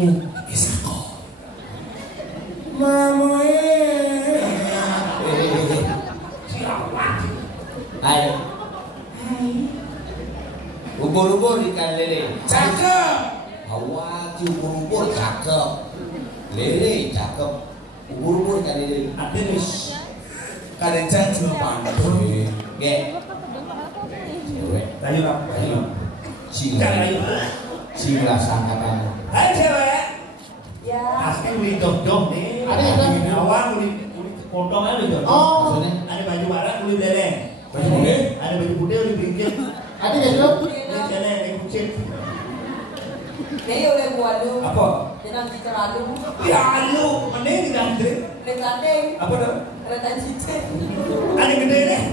Isako. Mama Siapa? Hai. Ubur-ubur ikan lele. Cakep. Hawa ubur-ubur cakep. Lele cakep. Ubur-ubur ikan lele. Adelis. Karencang cuma pantun. Ge. Cewek. Layu apa? Ayo. Jangan layu. Sila sangkatan. Hai cewek. Ya. Pasti beli dong nih. Ada yang awal beli potong aja beli dong. Oh, Maksudnya? Ada baju barat beli beleng. Baju putih? Ada baju putih beli bingkit. ada deh bro. Beli beleng yang kucing. Jadi oleh gua lu. Apa? Jangan bicara lu. Ya lu, mending di gantri. Kereta deh. Apa dong? Kereta cicit. Ada gede deh.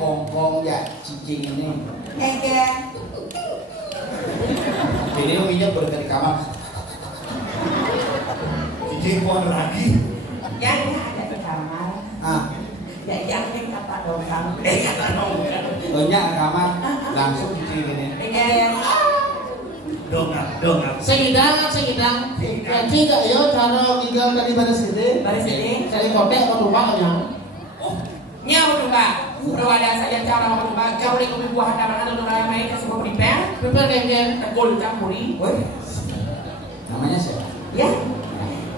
Kongkong ya cicing ini. Engke. Jadi minyak berada di kamar. Cicing pohon lagi. Yang ada di kamar. Ah, Ya yang ini kata dong kamu. Kata dong. banyak kamar langsung cicing ini. Engke. Dongak. Segidang. Lagi gak yo cara tinggal dari baris sini. Baris sini. Cari kotek atau rumah yang. Nyawa tuh Mbak. Kalau ada saja cara mau Mbak. Jauh dari kopi buah hadapan ada orang yang main ke sebuah prepare. Prepare kengken. Gol campuri. Namanya siapa? Ya.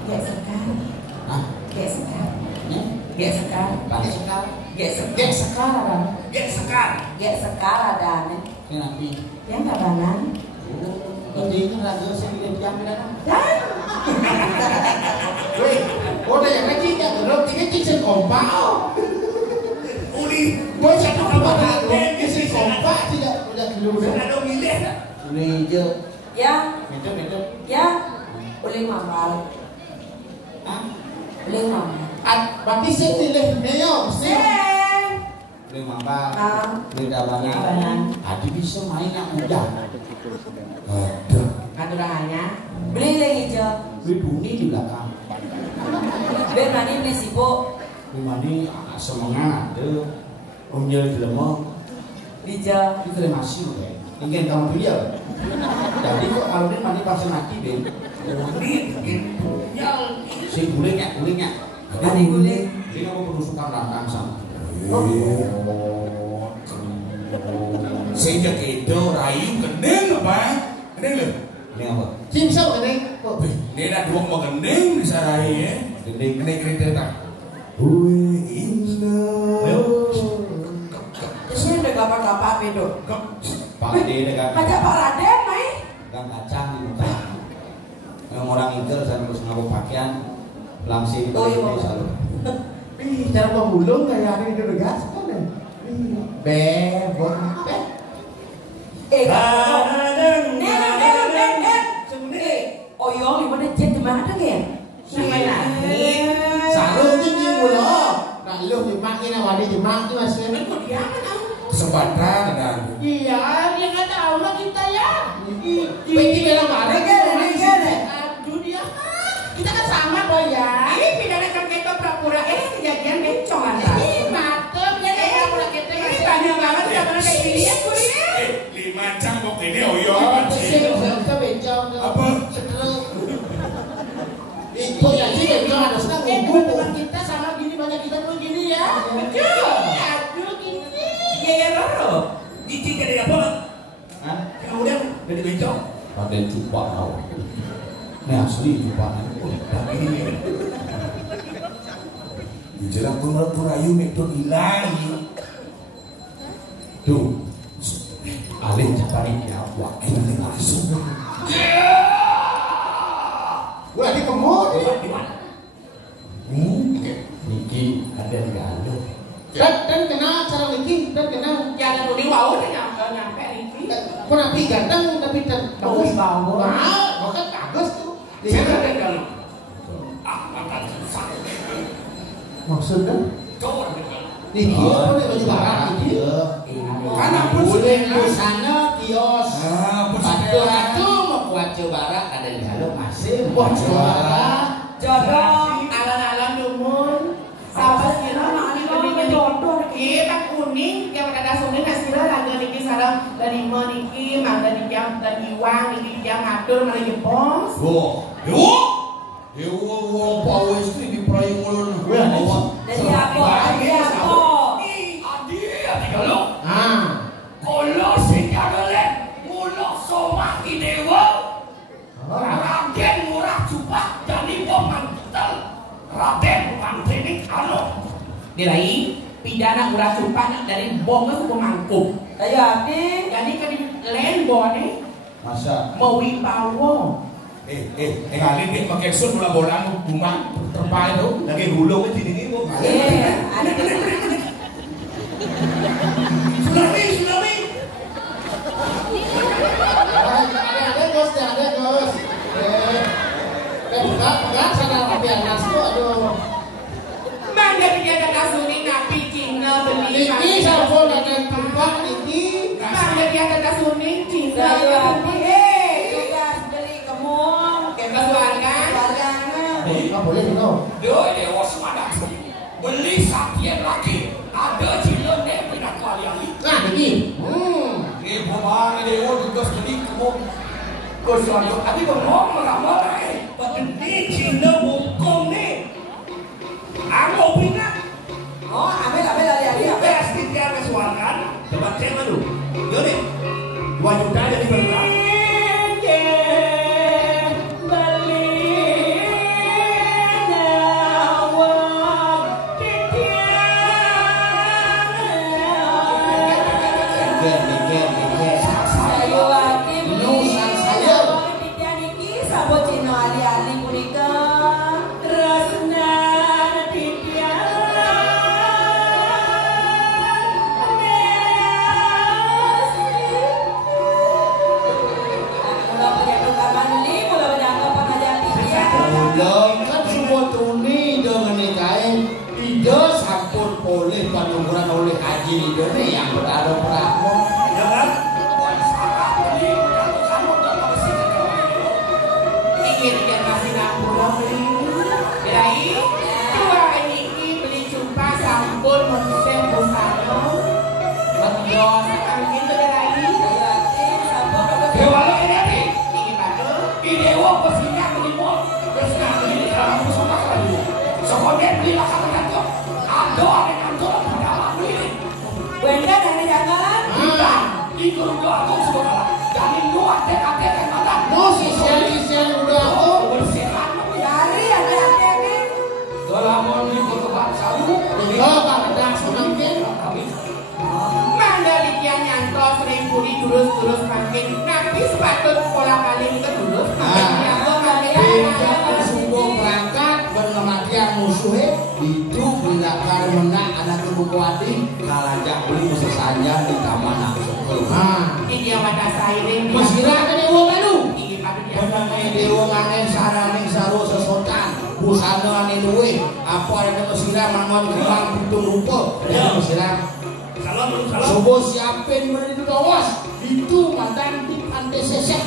Gak sekar. Ah, Gak sekar. ini Gak sekar. Pak Sekar. Gak sekar. Gek sekarang. Gek sekar. Gak sekar ada nih. Ini nanti. Yang kabanan. Jadi ini ragu saya tidak diambil kan? Dan. Woi, udah yang lagi ya, belum tiga cicing kompau. Uli. Boy satu kamar ada cicing kompau tidak dulu deh. Ada milih. Ini hijau. Ya. Itu. Ya. Boleh mambal. Ah, Boleh mambal. Berarti saya pilih Neo, mesti. beli mambal, beli Dabangan. dabangan. Adi bisa main yang mudah. Aduh, Aturannya. Beli lagi hijau. beli bunyi di belakang. Biar mani ini sibuk. Beli mani semangat tuh. Umjel di lemah. Hijau. Itu masih deh. Ingin kamu pilih ya? Jadi kok kalau ini mani pasti mati deh. Si gulingnya. Ada guling. Ini kamu perlu suka rantang sama. Sehingga gitu rayu gendeng apa? Gendeng lho. Ini apa? Cimsel kan Ini ada dua mau gendeng bisa rayu ya. Gendeng. Gendeng cerita. Sini ada kapan-kapan itu. Pak D dengan Ada Pak Raden, Mai. kacang di muka. Yang orang itu terus ngaku pakaian langsing Oh, iya. ini selalu. Ih, cara pemulung kayak hari itu gas kan ya. Bebot. Oyong di mana jet di mana kan? Sarung ini mulu. Nah, lu dimakin awalnya dimak tuh masih. Kesempatan dan Iya, dia nggak tahu lah kita ya. Ini bela mana kan? Aduh dia. Kita kan sama boy ya. Ini pidana kan kita pura-pura kejadian bencong ada. Ih, mantep ya kayak pura kita. Ini banyak banget sama kayak gini ya kuliah. 5 jam kok ini oyo Oh, apa kesini sih? bisa bencong. Apa? Setruk. Itu ya sih bencong ada setengah kubu. Bukan kita sama gini banyak kita tuh gini ya. Betul. Aduh gini. Ya loro. Gigi jadi apa? Hah? Kemudian jadi bencong. Raden Cupa tahu. Ini asli Cupa. Jelang pura-pura ayu itu hilang. Tuh. Alin Japari ya wakil langsung. Gue lagi kemud. Niki ada di galuh. Dan kenal cara Niki dan kenal. Jangan dulu bau nyampe ini. Kok nanti ganteng tapi bagus Bau. Nah, kan bagus tuh. Siapa yang kalau? Akan susah. Maksudnya? Kau Niki apa nih baju barang Niki? Karena pun Boleh busana kios. Betul. Satu mau kuat coba ada di galuh masih. Wah, juara. Jodoh alam-alam dumun. Sahabat kira nak ini kedingin jodoh. Kita kuning yang ada suning kasih lah lagu niki sarang dari niki mangga niki yang dari uang ini dia ngatur malah jebos. Dewa wong pawes itu di praimulun. Jadi apa? Adi kalau. Kalau sing kadelen mulo somah ki dewa. Raden murah jubah jadi pemantel. Raden manteni anu. Nilai pidana murah cupah dari bom ke mangkuk. Ayo abdi. Jadi kan lembon Masa mau wibawa. Kali ini pakai sun bola bola bunga terpakai tuh lagi gulung di sini kok. Tsunami. Ada Gus. Pegang sana tapi anak itu aduh. Mangga dia ada suni napi cina beli. Ini sampun ada tempat ini. Mangga dia ada suni cina Ayo beli. beli kamu. Kita keluarga. Enggak boleh no. Dewa semada beli sakit lagi ada cilone pindah kalian. Nah ini. Ibu mari dewa juga sedih kamu. Kau selalu tapi ngomong marah-marah. Tapi cina hukum nih. Aku pindah. Oh, ambil lari-lari apa? Pasti dia kesuarkan. Coba cek dulu. Yo nih. 2 juta jadi berapa? Yang berada pramu Jangan. Ingin dia masih nampura beli. Kirain dua ini beli jumpa sampun manusia busano. Betul sekali itu kirain. Dewa lo ini. Ini baru. Ini dewa posisinya kelima. Terus nanti ini dalam sama kali. Sekolah beli lah kata tuh. Ada yang kantor dalam ini. Benda dari jangan. Itu udah aku sudah. Jadi luar TKT kan ada. Sisian udah aku. Bersihkan. Dari ada ini. Dalam ini pertemuan selalu. Enggak ada semangkin. Mandali dia nyantos rimpuri durus makin. Nabi sepatut pola kali itu durus. Beda sungguh berangkat berkematian musuhnya itu gunakan menang anak ibu kuati kalajak beli mesti saja di taman langsung. Ini dia wadah sairing. Mesira ke dewa baru. Ini baru dia. Menangnya dewa ngane sarane saru sesotan busana ane luwe apa ada mesira mangon kembang pitung rupa ya mesira Salam. subuh siapin beri itu kawas itu mantan di pantai sesek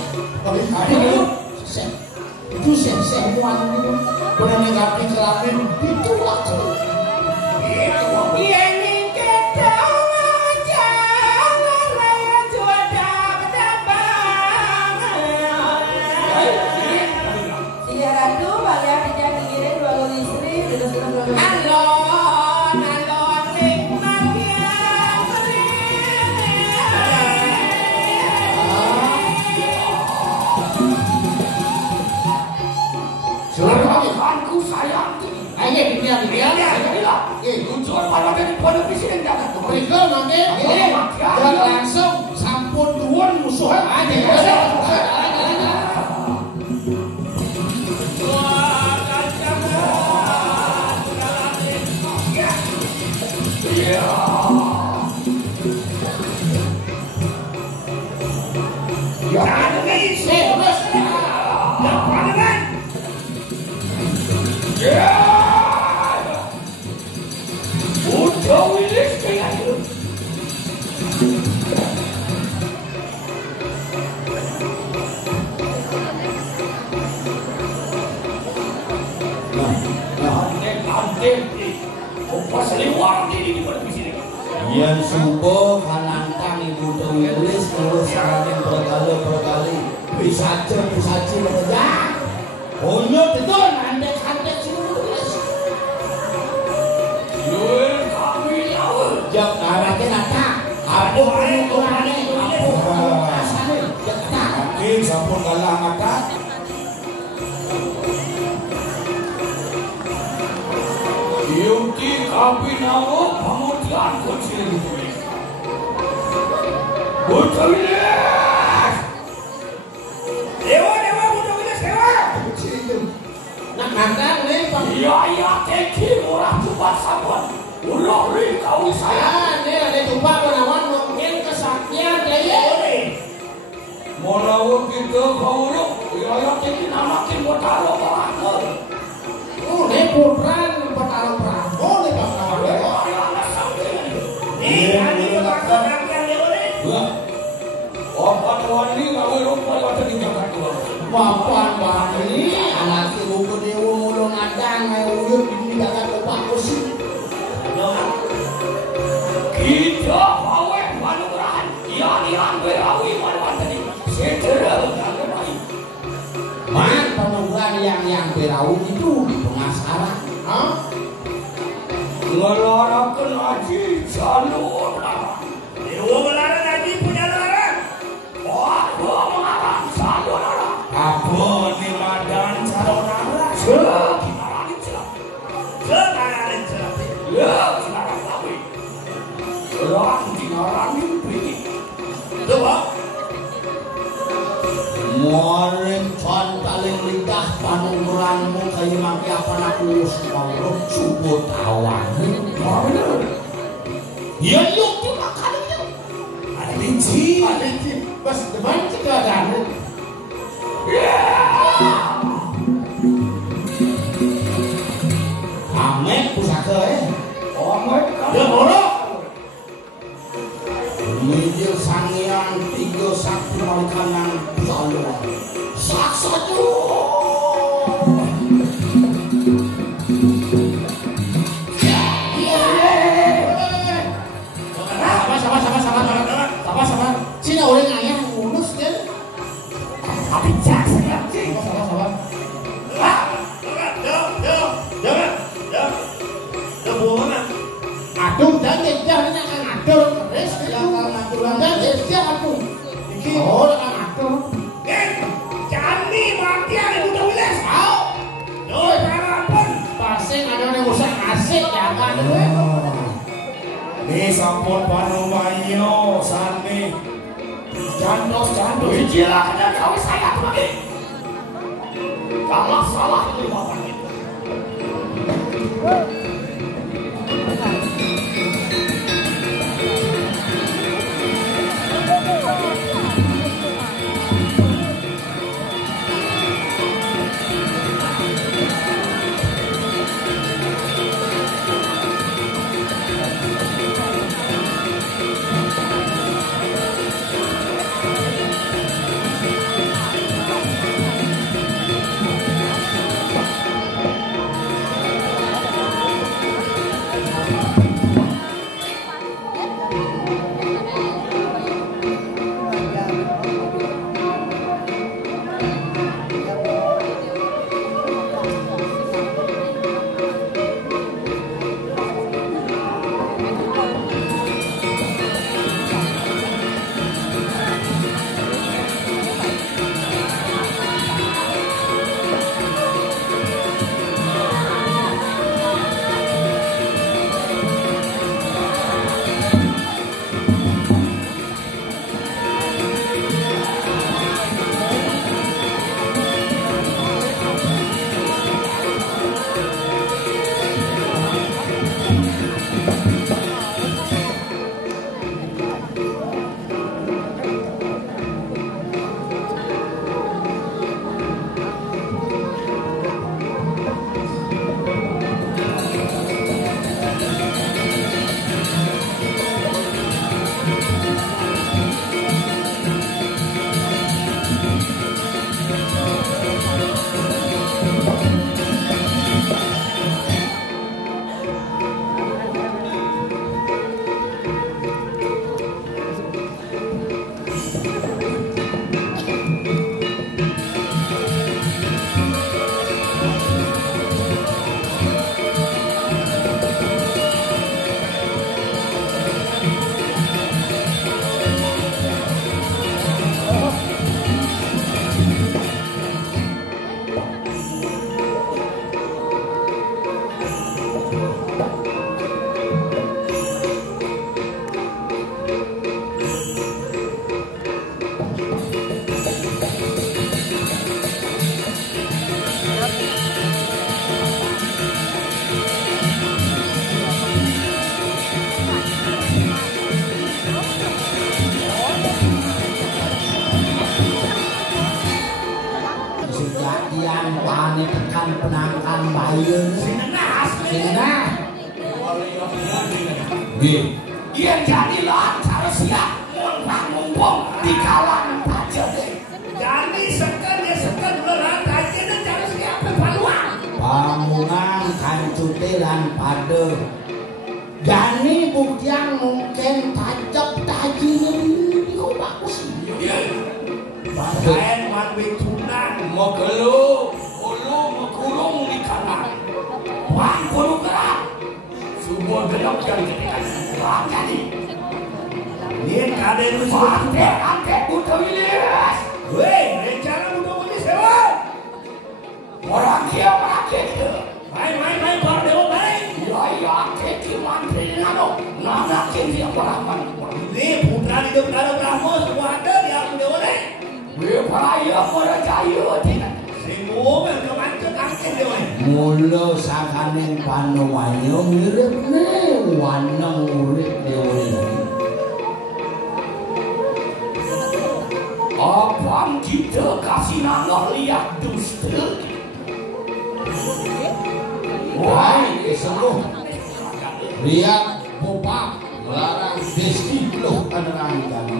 sesek itu sesek muan itu benar negapi kelamin itu aku Ini kita jangan raya juada bedabang. Si Ratu balik tidak dikirim dua kali istri terus Alon nikmatnya Tuhanku sayang. Ayo dia. Tujuan pada dari pondok di sini tidak ada. Mereka dan langsung sampun duan musuhnya ada. Yang subuh kanantang ibu tulis terus sarane berkali-berkali bisa ya. Ono itu handek sulit. Yul kami lawan. Jak arahnya nata. Apa orangnya? Apa asane? Jak nata. Mungkin sampun kalah mata. Yuki kami lawan pemutihan kecil itu. Butawilis! Dewa Butawilis dewa! Nak makan nih Pak. Iya teki murah tumpah sampun. Ulah ri kau saya. Nih ada tumpah menawan mungkin kesaktian ya. Molawu kita kau lu. Iya teki namakin botalo perangko. Nih putran botalo perangko nih Pak. Ini botalo Bapak wani ngawe rumpah wata di Jakarta. Bapak wani anak ibu kedewa mulung adang ngawe uyuk di Jakarta bagus. Kita bawa manurahan. Ian berawi wata di Sekera. Man penugasan yang berawi itu di pengasaran. Ngelarakan haji jalur. Dewa melarang haji punya larang. Wah, melarang jalur. Apa ni madan jalur larang? Sekarang celap. Ya, sekarang tapi. Sekarang sekarang mimpi. Coba. Muarin can paling lidah panungguranmu kayu maki apa aku semau subuh tawan. Ya yuk kita kali itu. Ada linci. Pas depan kita ada. Amet pusaka Amet ya borok. Mijil sangian tiga sakti malikanan saluan. Saksaju. Sama. Sini orang ayah ngurus kan? Tapi jangan sih. Sama. Aduh, dan dia ini akan aduh. Terus dia akan aduh. Dan dia aku. Oh, akan aduh. Candi mati ada Butawilis. Tahu? Doi, parampun. Pasien ada yang usah asik jangan. Ini sampun panumayo sami. Jandos ijilah dan kau saya lagi. Kalau salah itu bapak itu. tuane tekan penangkan bayi Sinenah sinah nggih yen jadi lancar siap mumpung di kalangan aja deh jadi sekan ya sekan beneran aja deh cara siap paluan pamungan kancute lan pade jani buktian mungkin tajab tajine iku bagus Pasaen manwi tunan mau gelu ulu mau kurung di kanan wan bulu gerak semua gelap yang ketika jadi ini kade lu ante buta wilis weh rencana buta wilis sewa orang kia main bar dewa main ya keki mantri nano nana keki orang ini putra di depan Brahmo semua ada yang dewa deh Wipaya para jaya tidak semua berkemancan angin dewa mula sakaning panuwanyo miripne waneng urip dewa abang kita kasih nama lihat dusta wahai keseluh lihat bopak melarang desti loh anerang kami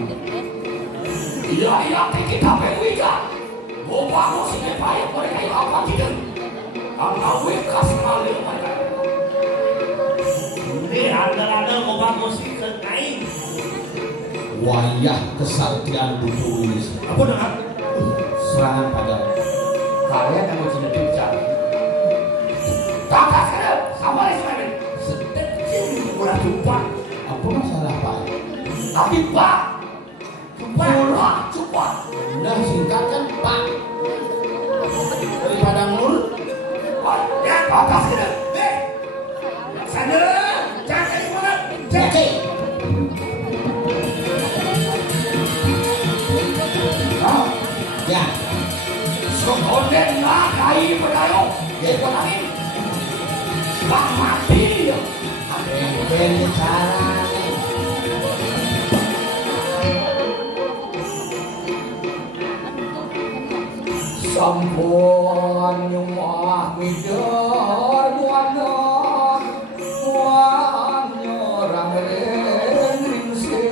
iya kita berwika bopak musik payah mereka yang apa kita karena wikas malu mereka ini ada bopak musik ke naik wayah kesaktian butuh wilis apa dengar? serangan pada kalian yang mau jadi bicara kakak sekarang sama Ismail sedang kurang jumpa apa masalah pak? tapi pak kurang jumpa Udah singkatkan pak daripada ngurut pak ya kakak sekarang sana jangan kali mana oke ya sekolah nak kai berdayo ya kolangin pak mati ini cara sampun nyumah midar buana orang ringse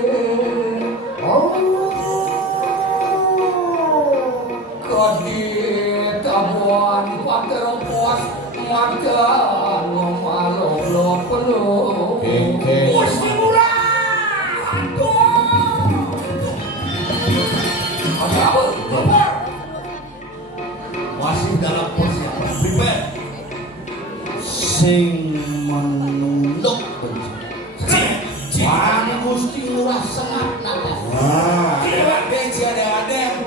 kadit abuan paterpuas makan ngomalok peluh mesti murah aduh ada apa? Masih dalam persiapan prepare sing menunduk Wah, Gusti Lurah sengat napa. Wah, kira benci ada.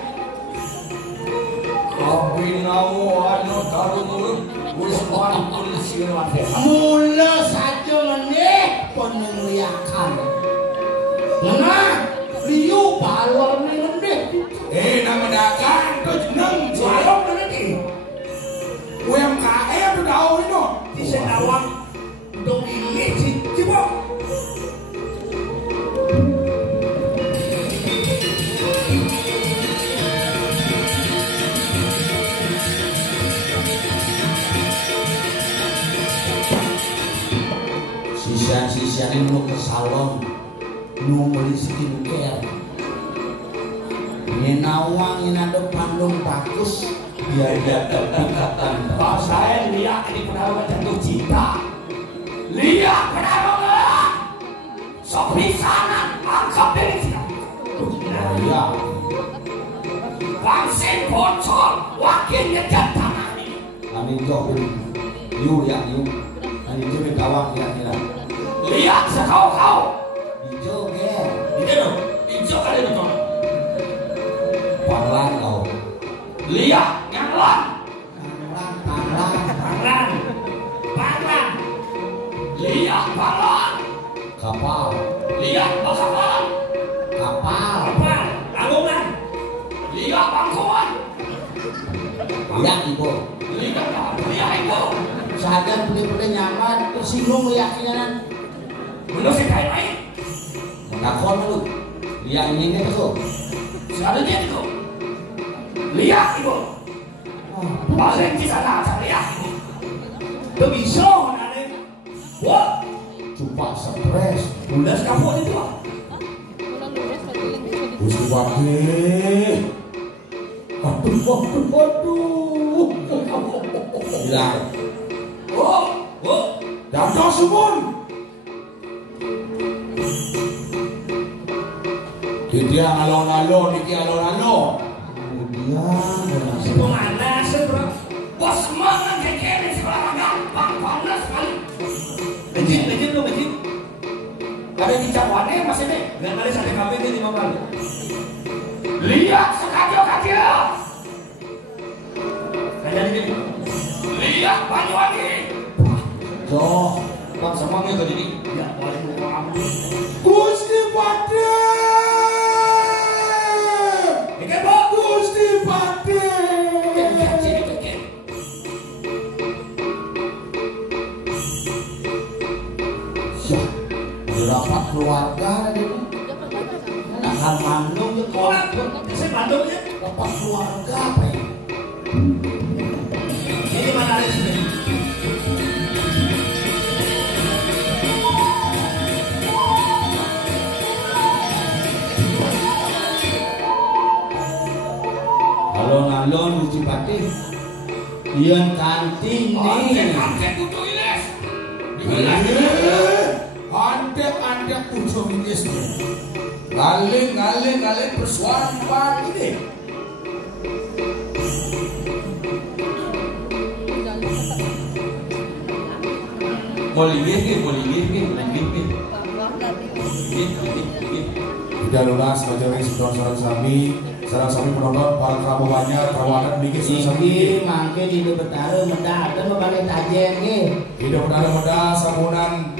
Kabinawo anu tarung wis pantun sirah. Mula saja meneh pengliakan. Nah, liu balon meneh. Nama dagang tu jeneng balon nanti. UMKM tahu itu. Di Sendawang dong ini coba. Sisa-sisa ini ke salon nu beli skincare nyenawang ini ada pandung bagus biar datang Pak saya lihat di penaruh jatuh cinta lihat penaruh sopi sana angkat dari sini ya vaksin bocor wakil ngejar tanah ini kami jauh yu kami jauh gawang kira-kira lihat sekau-kau hijau ke hijau kali itu panglang kau lihat yang lain panglang lihat panglang kapal lihat kapal bangunan lihat bangkuan lihat ibu lihat ibu sadar beli-beli nyaman tersinggung keyakinan belum sih kain lain menakon lu lihat ini tuh seharusnya itu lihat ibu oh Balik di sana saya. Tuh bisa nane. Wah, Cuma stres. bulas kamu itu. Gusti Wage. Aduh. Hilang. Dadah sumun. Dia alon-alon, iki alon-alon. Kemudian Kemana sih bro? Bos semangat kayak gini sekarang gampang panas sekali. Legit lo legit. Ada di Jawabannya masih deh. Nggak kali sampai kafe ini 5 kali. Lihat sekadio-kadio. Lihat Banyuwangi. Joh, Bang semuanya tadi ini. Ya boleh ngomong. Gusti Pade. Oke Pak. Gusti Pade. Ya, berapa keluarga ada ini? Nah, Bandung ya Saya Bandung ya. berapa keluarga apa ya? Ini mana ada sini? Alon-alon Gusti Pade. Yen kantin nih. Antek kudu iles. Andek kudu iles. Galing persoalan ini. Boleh gitu. Tidak lunas majelis saudara sami, saudara sami penonton para kerabat banyak, kerawanan dikit Iki mangke di Betara mendatang balik tajen nggih. tidak benar samunan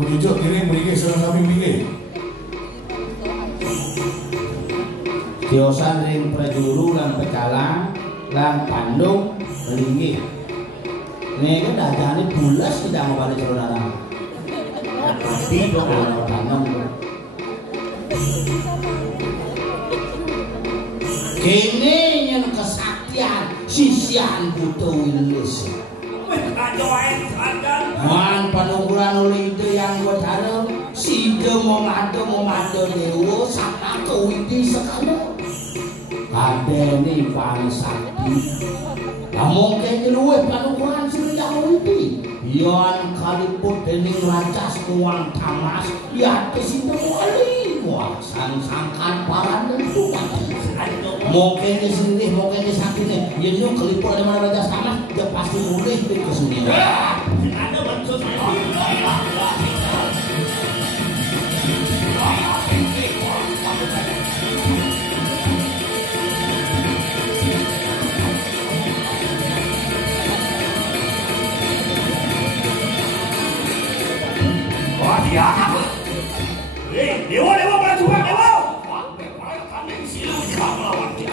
menuju kiri beri saudara sami beri. Diosan ring Prajuru lan Pecalang lan Bandung Linggi. Ini kan dajane bulas tidak mau balik saudara. Tapi dong orang kene yang kesaktian sisian butuh Indonesia. Man panunggulan oleh itu yang buat harap si mau mado dewa sama kewiti sekarang. Ada nih paling sakti. Namun kayaknya luwe panunggulan sudah kewiti. Yang kaliput dening racas uang tamas ya kesitu wali sang-sangkan paran dan tuhan. Mungkin sendiri, mungkin sakitnya. Ya nu kelipur ada mana raja tamas, dia pasti mulai di kesini. Ada betul. Dia apa? Dewa pada coba Dewa. Kami silu kamu lawan dia.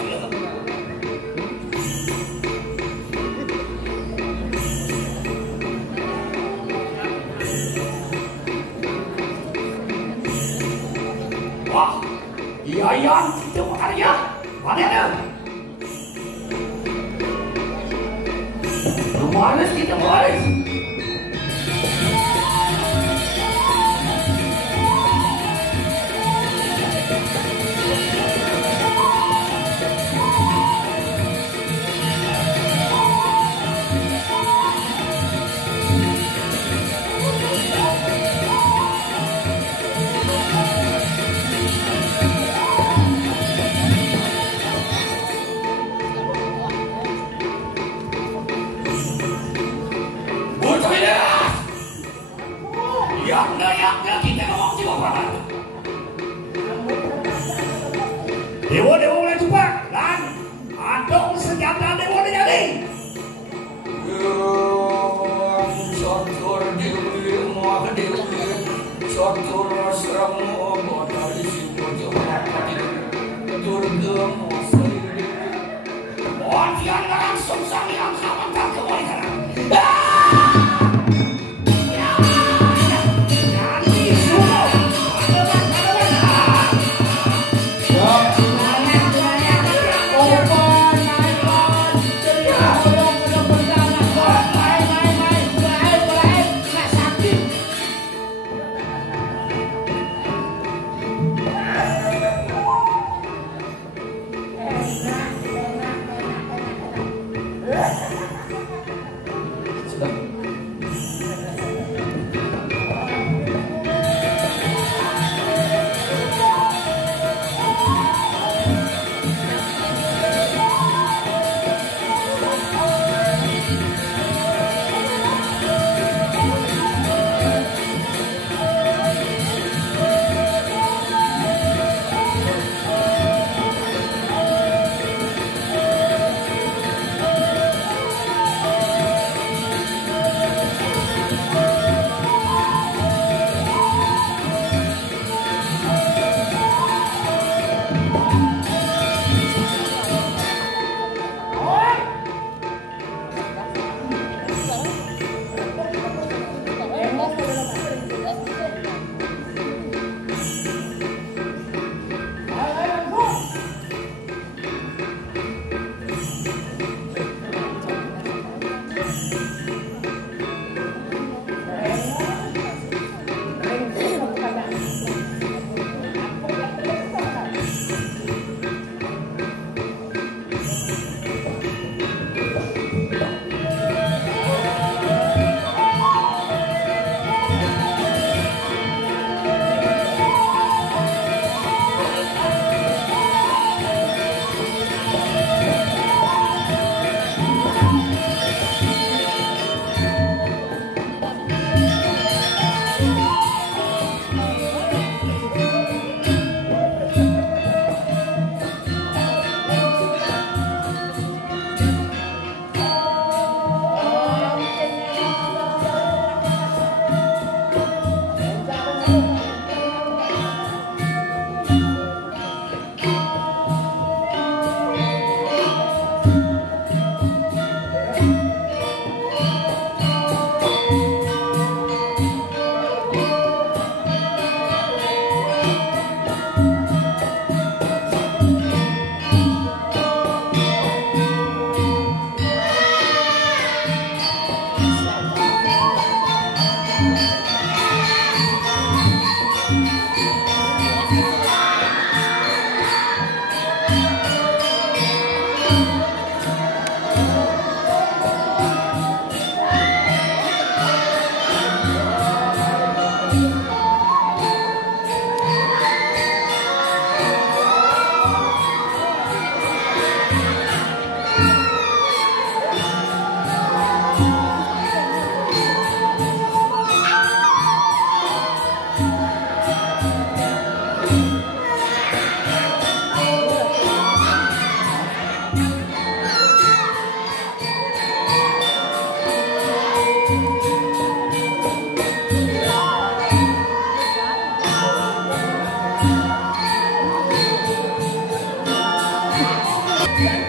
Wah, iya itu makanya. Mana ada? Malas kita malas. Yaknya kita ngomong di bawah. Dewa mulai cepat dan adong senjata dewa jadi. Sotor dewi mau dewi, sotor serang mau dari situ Durga mau sendiri. Oh dia langsung sang yang kawan tak kebaikan. Open, Thank you.